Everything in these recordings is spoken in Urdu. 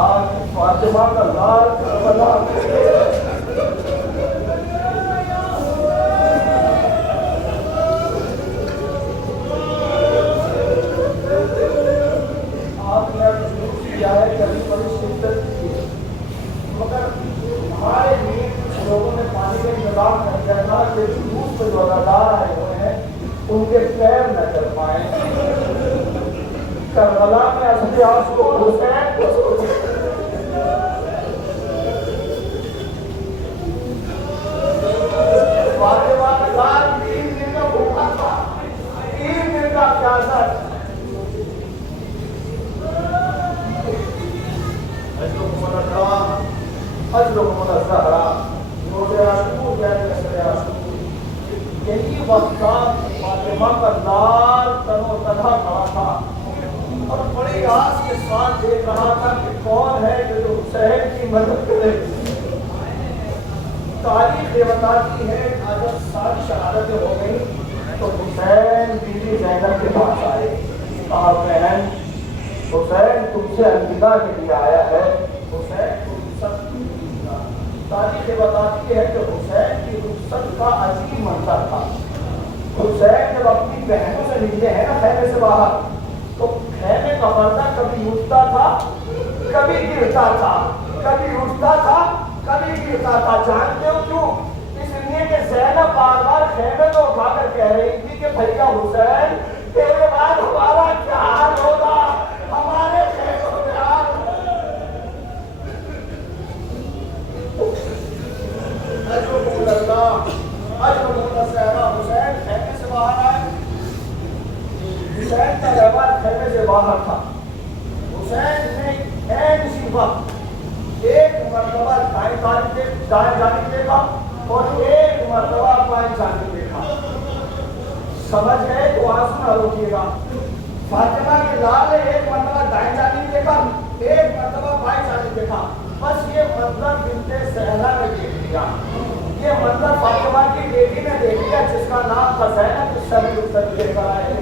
آج فاطمہ کا لال کربلا آپ نے ضرور کیا ہے کہ ابھی بڑی شدت کی ہے، مگر ہمارے لیے کچھ لوگوں نے پانی کا انتظام کر دیا تھا کہ جلوس پہ جو اداکار آئے ہوئے ہیں ان کے پیر نہ چل پائیں۔ کربلا میں اصلی آس کو حسین کو فاطمہ کا لال 3 دن کا بھوکا تھا، 3 دن کا پیاسا تھا۔ اجرکم الزہرا روزے عاشور بیان نسل عاشور، یہی وقت تھا فاطمہ کا لال تن و تنہا کھڑا تھا اور بڑی آس کے ساتھ دیکھ رہا تھا کہ کون ہے جو حسین کی مدد کرے۔ تاریخ یہ بتاتی ہے جب ساری شہادتیں ہو گئی تو حسین بیوی زینب کے پاس آئے، کہا بہن حسین تم سے الوداع کے لیے آیا ہے، حسین کو رخصت کیجیے۔ تاریخ یہ بتاتی ہے کہ حسین کی رخصت کا عجیب منظر تھا۔ حسین جب اپنی بہنوں سے نکلے ہیں نا خیمے سے باہر تو خیمے کا پردہ کبھی اٹھتا تھا کبھی گرتا تھا، کبھی اٹھتا تھا کبھی گرتا تھا۔ جانتے ہو کیوں؟ اس لیے کہ زینب بار بار خیمے کو اٹھا کر کہہ رہی تھی کہ بھیا حسین تیرے بعد ہمارا کیا حال ہوگا، ہمارے خیموں میں حسین خیمے سے باہر آئے۔ حسین کا رہبر خیمے سے باہر تھا۔ حسین نے عین اسی وقت ایک مرتبہ دائیں جانب دیکھا اور ایک مرتبہ بائیں جانب دیکھا۔ سمجھ گئے تو آنسو نہ روکیے گا۔ فاطمہ کے لال نے ایک مرتبہ دائیں جانب دیکھا، ایک مرتبہ بائیں جانب دیکھا۔ بس یہ منظر بنت سہلا نے دیکھ لیا، یہ منظر فاطمہ کی بیٹی نے دیکھ لیا جس کا نام تھا زینب، اس سے بھی اتر لے کر آئے۔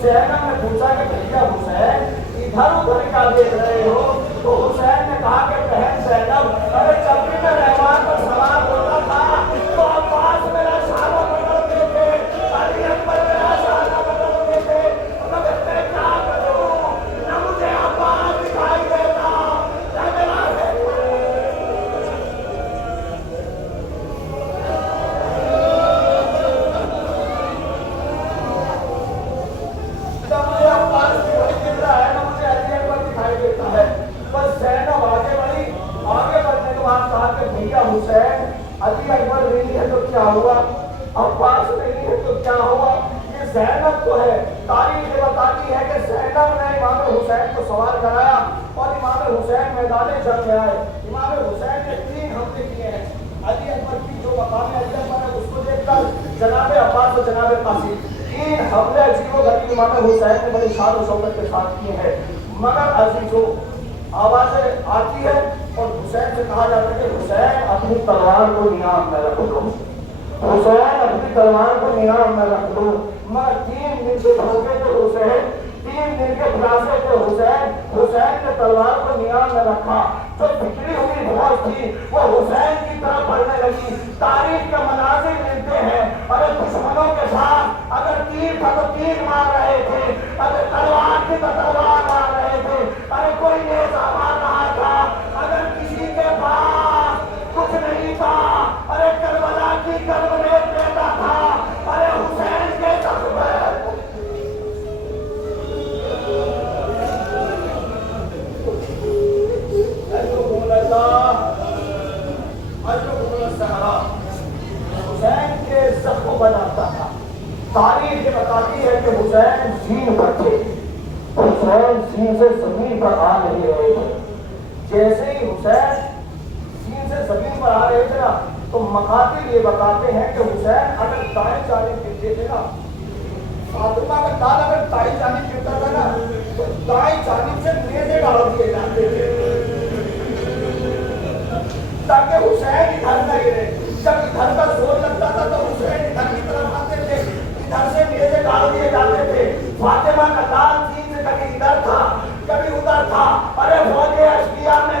زینب نے پوچھا کہ بھیا حسین ادھر ادھر کیا دیکھ رہے ہو؟ تو حسین نے کہا کہ بہن زینب ارے جب بھی میں رحمان پر سوار ہوتا تھا تو عباس میرا شانہ بدلتے تھے، علی اکبر میرا شانہ بدلتے تھے، مگر میں کیا کروں، نہ مجھے عباس دکھائی دیتا نہ میرا حسین علی اکبر نہیں ہے تو کیا ہوا، عباس نہیں ہے تو کیا ہوا، یہ زینب تو ہے۔ تاریخ یہ بتاتی ہے کہ زینب نے امام حسین کو سوار کرایا اور امام حسین میدان جنگ میں آئے۔ امام حسین نے 3 حملے کیے ہیں۔ علی اکبر کی جو مقام علی اکبر ہے اس کو دیکھ کر جناب عباس اور جناب قاسم 3 حملے عجیب و غریب امام حسین نے بڑی شان و شوکت کے ساتھ کیے ہیں۔ مگر عزیزو آوازیں آتی ہے اور حسین سے کہا جاتا ہے کہ حسین اپنی تلوار کو نیام میں رکھ دو، حسین اپنی تلوار کو نیام میں رکھ دو۔ مگر 3 دن سے دھوکے تھے حسین، 3 دن کے خلاصے تھے حسین نے تلوار کو نیام میں رکھا۔ جو بکھری ہوئی فوج تھی وہ حسین کی طرف بڑھنے لگی۔ تاریخ کے مناظر ملتے ہیں، اگر دشمنوں کے ساتھ اگر تیر تھا تو تیر مار رہے تھے، اگر تلوار تھی تو تلوار مار رہے تھے، اگر کوئی نیزہ مار رہا تھا، اگر کسی کے پاس کچھ نہیں تھا، ارے کربلا کی کربلیت دیتا تھا، ارے حسین کے تخبے حسین کے زخم بناتا تھا۔ تاریخ یہ بتاتی ہے کہ حسین زین پر تھے، حسین زین سے زمین پر آ نہیں رہے تھے۔ جیسے ہی حسین زین سے زمین پر آ رہے تھے نا تو مقاتل یہ بتاتے ہیں کہ حسین اگر دائیں جانب گرتے تھے نا، فاطمہ کا لال اگر دائیں جانب گرتا تھا نا تو دائیں جانب سے نیزے ڈال دیے جاتے تھے تاکہ حسین ادھر نہ گرے۔ جب ادھر کا زور لگتا تھا تو حسین ادھر کی طرف آتے تھے، ادھر سے نیزے ڈال دیے جاتے تھے۔ فاطمہ کا لال زین سے کبھی ادھر تھا کبھی ادھر تھا، ارے فوج اشقیاء میں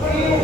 3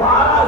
12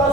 10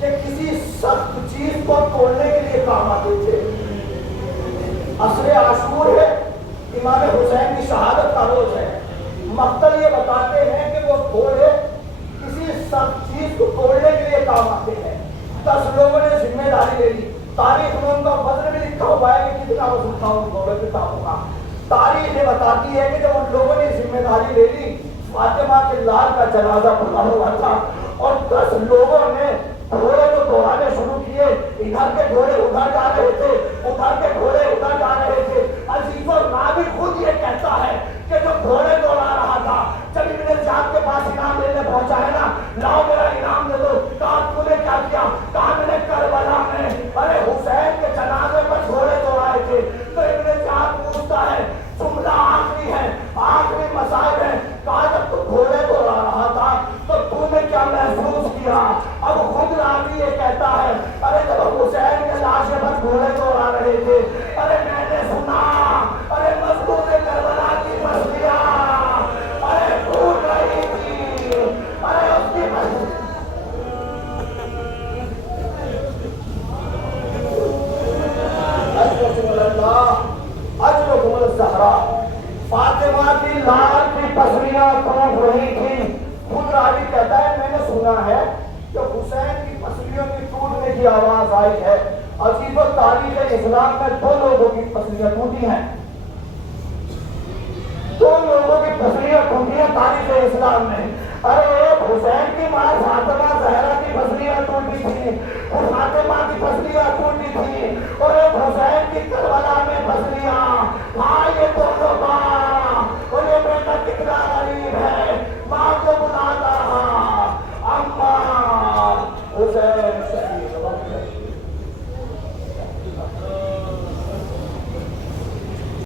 کہ کسی سخت چیز کو توڑنے کے لیے کام آتے تھے. عصر عاشور ہے، امام حسین کی شہادت کا روز ہے. مقتل یہ بتاتے ہیں کہ وہ گھوڑے کسی سخت چیز کو توڑنے کے لیے کام آتے ہیں. 10 لوگوں نے ذمہ داری لے لی. تاریخ میں ان کا وزن بھی لکھا ہوا ہے کہ کتنا وزن تھا ان گھوڑے پہ کام ہوگا. تاریخ یہ بتاتی ہے کہ جب ان لوگوں نے ذمہ داری لے لی، فاطمہ کے لال کا جنازہ پڑا ہوا تھا اور 10 لوگوں نے گھوڑے کو دوڑانے شروع کیے. ادھر کے گھوڑے ادھر جا رہے تھے، ادھر کے گھوڑے ادھر جا رہے تھے. عزیز الراوی خود یہ کہتا ہے کہ جو گھوڑے دوڑا رہا تھا، جب ابن زیاد کے پاس انعام لینے پہنچا ہے نا، لاؤ میرا انعام دے دو. کہا تو نے کیا کیا؟ کہا میں نے کربلا میں ارے حسین کے جنازے پر گھوڑے دوڑائے تھے. تو ابن زیاد پوچھتا ہے، جملہ آخری ہے، آخری مسائل ہے. کہا جب تو گھوڑے دوڑا رہا تھا تو تو نے کیا محسوس کیا؟ اب خود راوی یہ کہتا ہے، ارے جب حسین کے لاشیں پر گھوڑے دوڑا رہے تھے، ارے میں نے سنا ارے مظلوم کربلا کی پسلیاں ارے ٹوٹ رہی تھی. ارے اس کی اجرکم الزہرا، فاطمہ کی لال کی پسلیاں ٹوٹ رہی تھی. خود راوی کہتا ہے میں نے سنا ہے کہ حسین کی پسلیوں کی ٹوٹنے کی آواز آئی ہے. عجیب تاریخ اسلام میں 2 لوگوں کی پسلیاں ٹوٹی ہیں. 2 لوگوں کی پسلیاں ٹوٹی ہیں تاریخ اسلام میں. ارے ایک حسین کی ماں فاطمہ زہرا کی پسلیاں ٹوٹی تھی، فاطمہ کی پسلیاں ٹوٹی تھی، اور ایک حسین کی کربلا میں پسلیاں. ہاں یہ تو